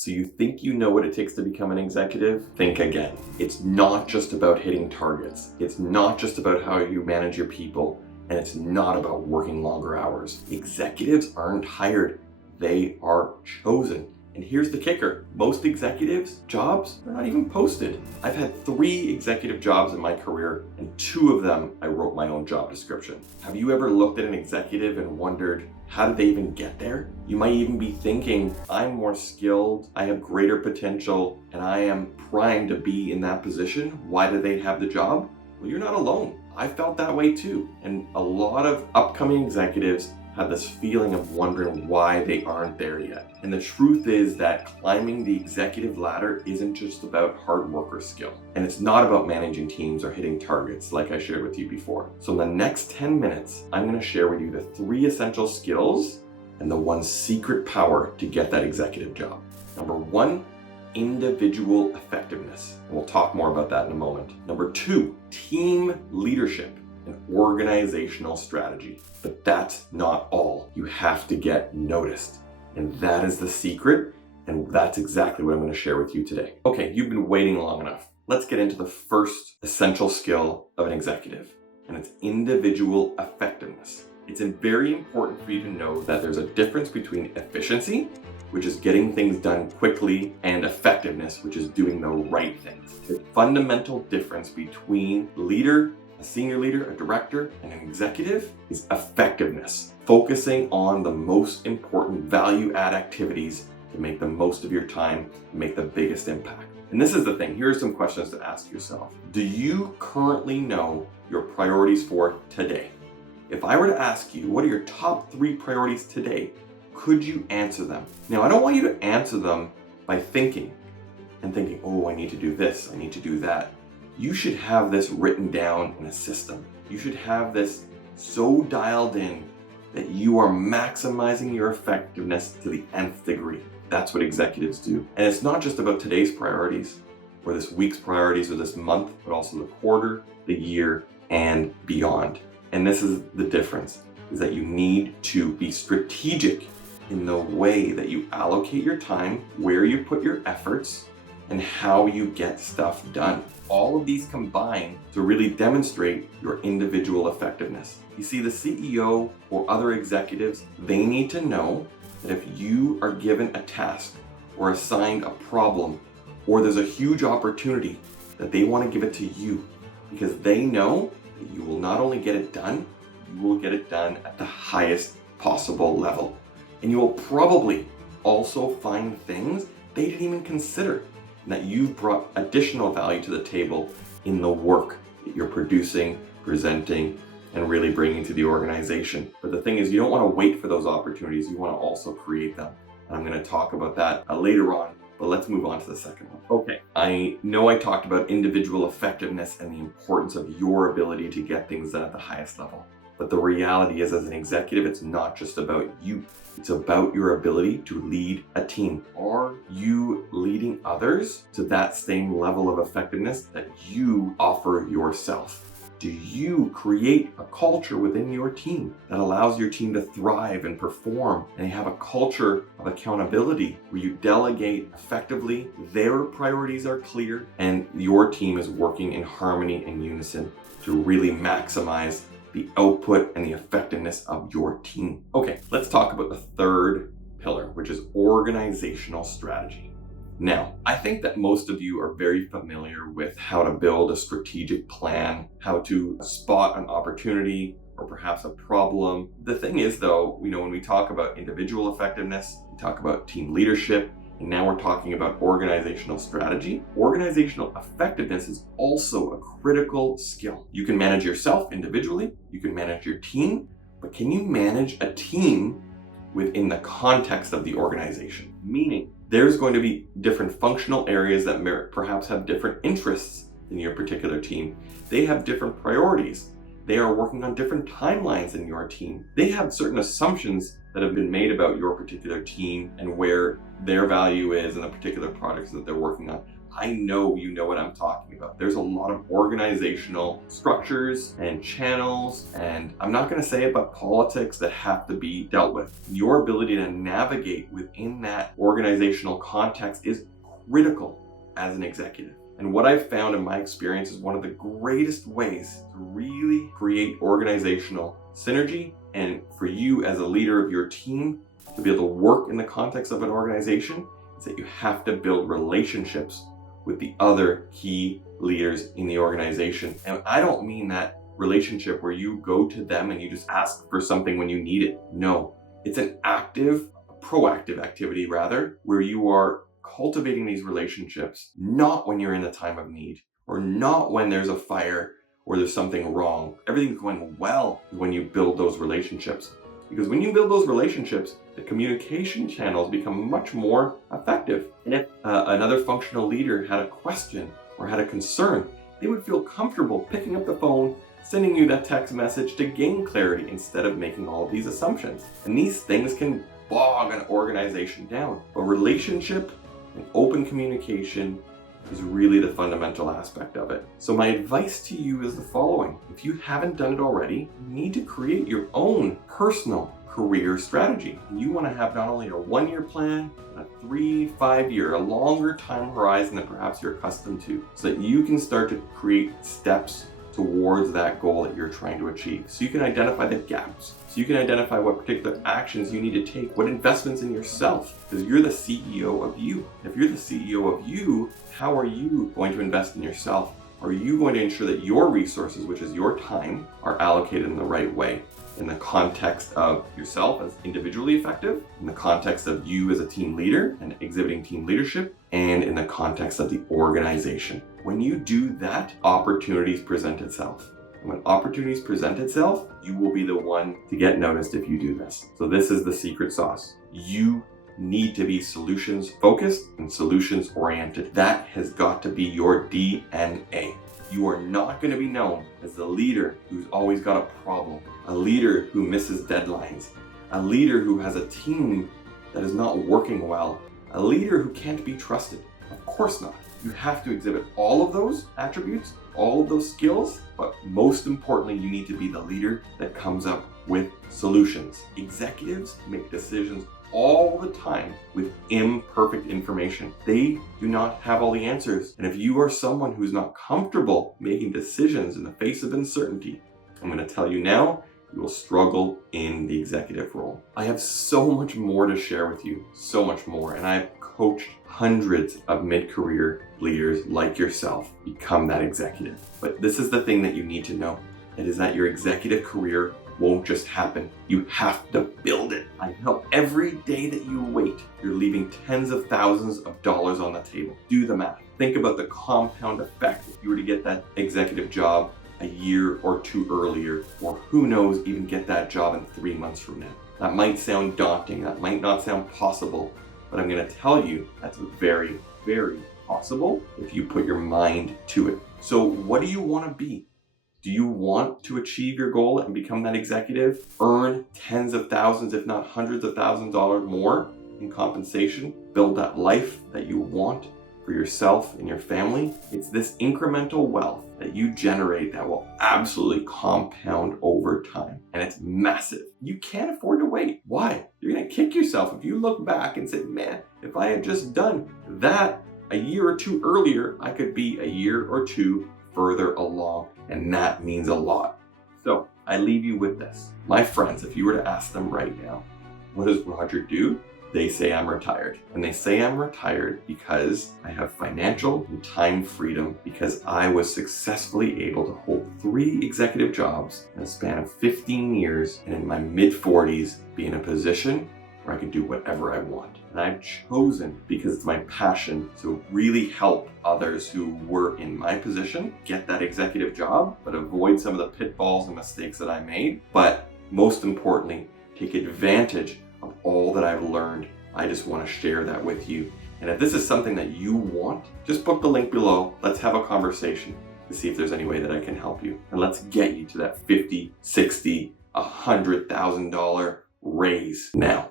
So you think you know what it takes to become an executive? Think again. It's not just about hitting targets. It's not just about how you manage your people, and it's not about working longer hours. Executives aren't hired, they are chosen. And here's the kicker. Most executives' jobs are not even posted. I've had 3 executive jobs in my career, and 2 of them I wrote my own job description. Have you ever looked at an executive and wondered, how did they even get there? You might even be thinking, I'm more skilled, I have greater potential, and I am primed to be in that position. Why do they have the job? Well, you're not alone. I felt that way too. And a lot of upcoming executives have this feeling of wondering why they aren't there yet. And the truth is that climbing the executive ladder isn't just about hard work or skill. And it's not about managing teams or hitting targets like I shared with you before. So in the next 10 minutes, I'm going to share with you the 3 essential skills and the 1 secret power to get that executive job. Number 1, individual effectiveness. And we'll talk more about that in a moment. Number 2, team leadership and organizational strategy. But that's not all. You have to get noticed. And that is the secret. And that's exactly what I'm going to share with you today. Okay, you've been waiting long enough. Let's get into the first essential skill of an executive, and it's individual effectiveness. It's very important for you to know that there's a difference between efficiency, which is getting things done quickly, and effectiveness, which is doing the right things. The fundamental difference between a senior leader, a director, and an executive is effectiveness. Focusing on the most important value-add activities to make the most of your time and make the biggest impact. And this is the thing. Here are some questions to ask yourself. Do you currently know your priorities for today? If I were to ask you, what are your top 3 priorities today? Could you answer them? Now, I don't want you to answer them by thinking, oh, I need to do this, I need to do that. You should have this written down in a system. You should have this so dialed in that you are maximizing your effectiveness to the nth degree. That's what executives do. And it's not just about today's priorities or this week's priorities or this month, but also the quarter, the year, and beyond. And this is the difference, is that you need to be strategic in the way that you allocate your time, where you put your efforts, and how you get stuff done. All of these combine to really demonstrate your individual effectiveness. You see, the CEO or other executives, they need to know that if you are given a task or assigned a problem, or there's a huge opportunity, that they want to give it to you, because they know that you will not only get it done, you will get it done at the highest possible level. And you will probably also find things they didn't even consider, and that you've brought additional value to the table in the work that you're producing, presenting, and really bringing to the organization. But the thing is, you don't want to wait for those opportunities. You want to also create them. And I'm going to talk about that later on, but let's move on to the second one. Okay, I know I talked about individual effectiveness and the importance of your ability to get things done at the highest level. But the reality is, as an executive, it's not just about you. It's about your ability to lead a team. Are you leading others to that same level of effectiveness that you offer yourself? Do you create a culture within your team that allows your team to thrive and perform, and you have a culture of accountability where you delegate effectively, their priorities are clear, and your team is working in harmony and unison to really maximize the output and the effectiveness of your team? Okay, let's talk about the third pillar, which is organizational strategy. Now, I think that most of you are very familiar with how to build a strategic plan, how to spot an opportunity or perhaps a problem. The thing is, though, when we talk about individual effectiveness, we talk about team leadership, and now we're talking about organizational strategy. Organizational effectiveness is also a critical skill. You can manage yourself individually, you can manage your team, but can you manage a team within the context of the organization? Meaning, there's going to be different functional areas that perhaps have different interests in your particular team. They have different priorities. They are working on different timelines in your team. They have certain assumptions that have been made about your particular team and where their value is in the particular projects that they're working on. I know you know what I'm talking about. There's a lot of organizational structures and channels, and I'm not going to say it, but politics that have to be dealt with. Your ability to navigate within that organizational context is critical as an executive. And what I've found in my experience is one of the greatest ways to really create organizational synergy, and for you as a leader of your team to be able to work in the context of an organization, is that you have to build relationships with the other key leaders in the organization. And I don't mean that relationship where you go to them and you just ask for something when you need it. No, it's an proactive activity rather, where you are cultivating these relationships, not when you're in the time of need, or not when there's a fire or there's something wrong. Everything's going well when you build those relationships. Because when you build those relationships, the communication channels become much more effective. And if another functional leader had a question or had a concern, they would feel comfortable picking up the phone, sending you that text message to gain clarity instead of making all of these assumptions. And these things can bog an organization down. A relationship and open communication is really the fundamental aspect of it. So my advice to you is the following. If you haven't done it already, you need to create your own personal career strategy. You want to have not only a 1-year plan, a 3-5 year, a longer time horizon that perhaps you're accustomed to, so that you can start to create steps towards that goal that you're trying to achieve. So you can identify the gaps. So you can identify what particular actions you need to take, what investments in yourself, because you're the CEO of you. If you're the CEO of you, how are you going to invest in yourself? Are you going to ensure that your resources, which is your time, are allocated in the right way? In the context of yourself as individually effective, in the context of you as a team leader and exhibiting team leadership, and in the context of the organization. When you do that, opportunities present itself. And when opportunities present itself, you will be the one to get noticed if you do this. So this is the secret sauce. You need to be solutions focused and solutions oriented. That has got to be your DNA. You are not going to be known as the leader who's always got a problem, a leader who misses deadlines, a leader who has a team that is not working well, a leader who can't be trusted. Of course not. You have to exhibit all of those attributes, all of those skills, but most importantly, you need to be the leader that comes up with solutions. Executives make decisions all the time with imperfect information. They do not have all the answers. And if you are someone who's not comfortable making decisions in the face of uncertainty, I'm going to tell you now, you will struggle in the executive role. I have so much more to share with you, so much more. And I've coached hundreds of mid-career leaders like yourself become that executive. But this is the thing that you need to know. It is that your executive career won't just happen. You have to build it. I know every day that you wait, you're leaving tens of thousands of dollars on the table. Do the math. Think about the compound effect if you were to get that executive job a year or two earlier, or who knows, even get that job in 3 months from now. That might sound daunting. That might not sound possible, but I'm going to tell you that's very, very possible if you put your mind to it. So what do you want to be? Do you want to achieve your goal and become that executive? Earn tens of thousands, if not hundreds of thousands of dollars more in compensation? Build that life that you want for yourself and your family? It's this incremental wealth that you generate that will absolutely compound over time. And it's massive. You can't afford to wait. Why? You're going to kick yourself if you look back and say, man, if I had just done that a year or two earlier, I could be a year or two further along. And that means a lot. So I leave you with this. My friends, if you were to ask them right now, what does Roger do? They say I'm retired. And they say I'm retired because I have financial and time freedom, because I was successfully able to hold 3 executive jobs in a span of 15 years, and in my mid-40s be in a position where I could do whatever I want. And I've chosen, because it's my passion, to really help others who were in my position get that executive job, but avoid some of the pitfalls and mistakes that I made. But most importantly, take advantage of all that I've learned. I just want to share that with you. And if this is something that you want, just book the link below. Let's have a conversation to see if there's any way that I can help you. And let's get you to that $50,000, $60,000, $100,000 raise now.